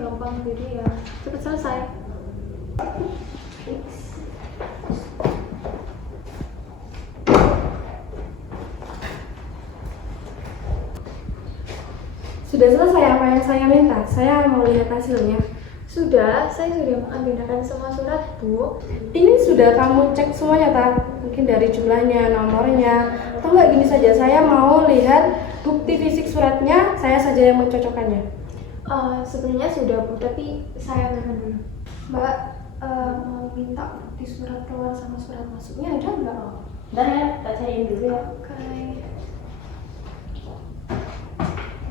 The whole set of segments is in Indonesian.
gampang, jadi ya cepet selesai. Sudah selesai apa yang saya minta? Saya mau lihat hasilnya. Sudah, saya sudah mengagendakan semua surat, Bu. Ini sudah kamu cek semuanya, tak? Mungkin dari jumlahnya, nomornya, atau enggak gini saja, saya mau lihat bukti fisik suratnya, saya saja yang mencocokkannya. Sebenarnya sudah, Bu, tapi saya tekan dulu. Mbak, mau minta bukti surat keluar sama surat masuknya ada nggak? Bentar ya, tak cariin dulu ya. Oke.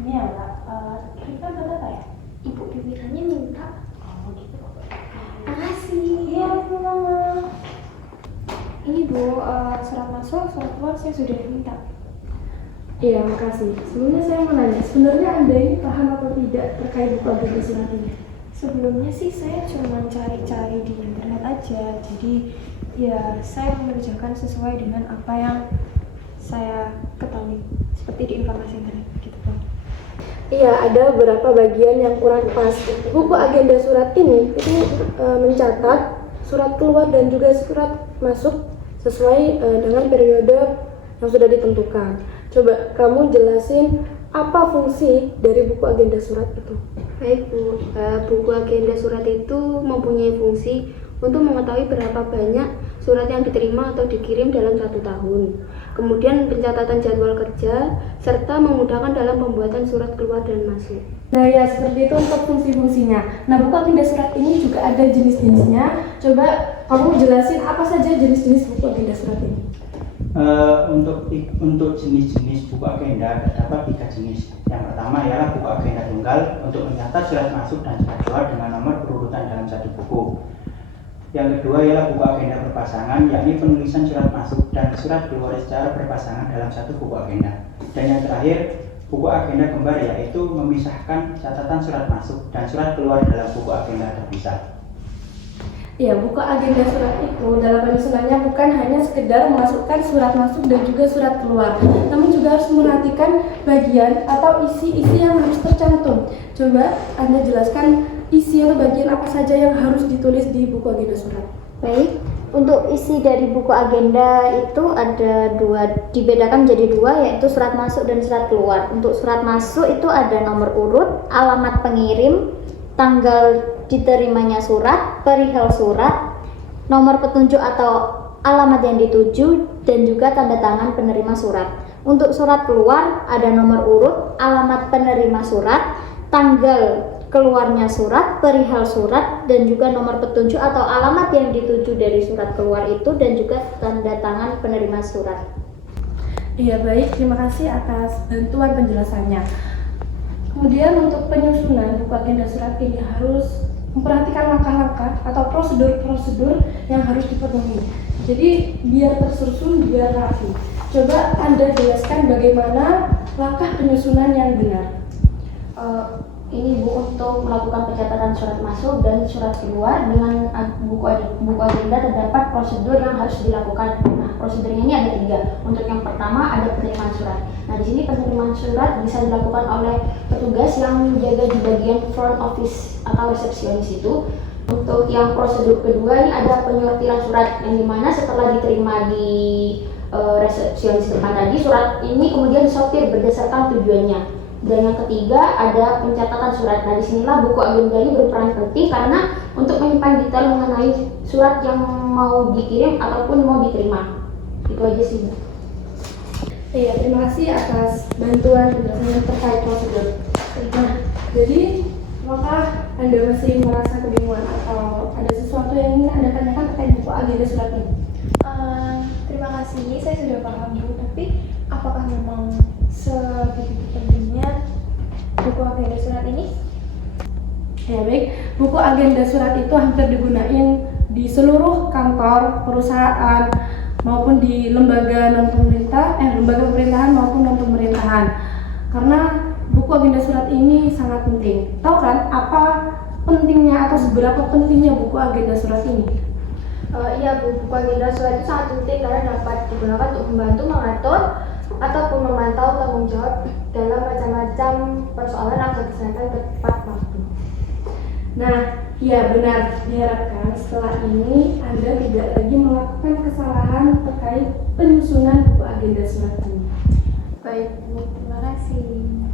Ini ya, Mbak. Kita berapa ya? Ibu pimpinan minta. Oh, gitu. Makasih. Iya, sama. Ini Bu, surat masuk, surat keluar saya sudah minta. Iya, makasih. Sebelumnya saya mau nanya, sebenarnya Anda ini paham atau tidak terkait buku agenda surat ini? Sebelumnya sih saya cuma cari-cari di internet aja, jadi ya saya mengerjakan sesuai dengan apa yang saya ketahui, seperti di informasi internet gitu Pak. Iya, ada beberapa bagian yang kurang pas. Buku agenda surat ini itu mencatat surat keluar dan juga surat masuk sesuai dengan periode yang sudah ditentukan. Coba kamu jelasin apa fungsi dari buku agenda surat itu? Baik Bu, buku agenda surat itu mempunyai fungsi untuk mengetahui berapa banyak surat yang diterima atau dikirim dalam 1 tahun. Kemudian pencatatan jadwal kerja, serta memudahkan dalam pembuatan surat keluar dan masuk. Nah ya, seperti itu untuk fungsi-fungsinya. Nah, buku agenda surat ini juga ada jenis-jenisnya. Coba kamu jelasin apa saja jenis-jenis buku agenda surat ini? Untuk jenis-jenis buku agenda terdapat 3 jenis. Yang pertama ialah buku agenda tunggal untuk mencatat surat masuk dan surat keluar dengan nomor berurutan dalam satu buku. Yang kedua ialah buku agenda berpasangan, yakni penulisan surat masuk dan surat keluar secara berpasangan dalam satu buku agenda. Dan yang terakhir, buku agenda kembar, yaitu memisahkan catatan surat masuk dan surat keluar dalam buku agenda terpisah. Ya, buku agenda surat itu dalam penyusunannya bukan hanya sekedar memasukkan surat masuk dan juga surat keluar, namun juga harus memperhatikan bagian atau isi-isi yang harus tercantum. Coba Anda jelaskan isi atau bagian apa saja yang harus ditulis di buku agenda surat. Baik, untuk isi dari buku agenda itu ada dibedakan menjadi 2, yaitu surat masuk dan surat keluar. Untuk surat masuk itu ada nomor urut, alamat pengirim, tanggal diterimanya surat, perihal surat, nomor petunjuk atau alamat yang dituju, dan juga tanda tangan penerima surat. Untuk surat keluar ada nomor urut, alamat penerima surat, tanggal keluarnya surat, perihal surat, dan juga nomor petunjuk atau alamat yang dituju dari surat keluar itu, dan juga tanda tangan penerima surat. Iya, baik, terima kasih atas bantuan penjelasannya. Kemudian untuk penyusunan buku agenda surat ini harus memperhatikan langkah-langkah atau prosedur-prosedur yang harus dipenuhi. Jadi biar tersusun, biar rapi. Coba Anda jelaskan bagaimana langkah penyusunan yang benar. Ini Bu, untuk melakukan pencatatan surat masuk dan surat keluar dengan buku agenda terdapat prosedur yang harus dilakukan. Nah, prosedurnya ini ada 3. Untuk yang pertama ada penerimaan surat. Nah, di sini penerimaan surat bisa dilakukan oleh petugas yang menjaga di bagian front office atau resepsionis itu. Untuk yang prosedur kedua ini ada penyortiran surat, yang dimana setelah diterima di resepsionis depan tadi, surat ini kemudian disortir berdasarkan tujuannya. Dan yang ketiga ada pencatatan surat. Nah, disinilah buku agenda ini berperan penting karena untuk menyimpan detail mengenai surat yang mau dikirim ataupun mau diterima. Itu aja sih, Bu. Iya, terima kasih atas bantuan penjelasannya terkait prosedur. Nah, jadi apakah Anda masih merasa kebingungan atau ada sesuatu yang ingin Anda tanyakan terkait buku agenda surat ini? Terima kasih, saya sudah paham Bu, tapi apakah memang sebegitu pentingnya buku agenda surat ini? Ya baik, buku agenda surat itu hampir digunain di seluruh kantor, perusahaan, maupun di lembaga lembaga pemerintahan maupun non pemerintahan. Karena buku agenda surat ini sangat penting. Tahu kan apa pentingnya atau seberapa pentingnya buku agenda surat ini? Iya Bu, buku agenda surat itu sangat penting karena dapat digunakan untuk membantu mengatur ataupun memantau tanggung jawab dalam macam-macam persoalan agar diselesaikan tepat waktu. Nah, ya benar, diharapkan setelah ini Anda tidak lagi melakukan kesalahan terkait penyusunan buku agenda surat ini. Baik Bu, terima kasih.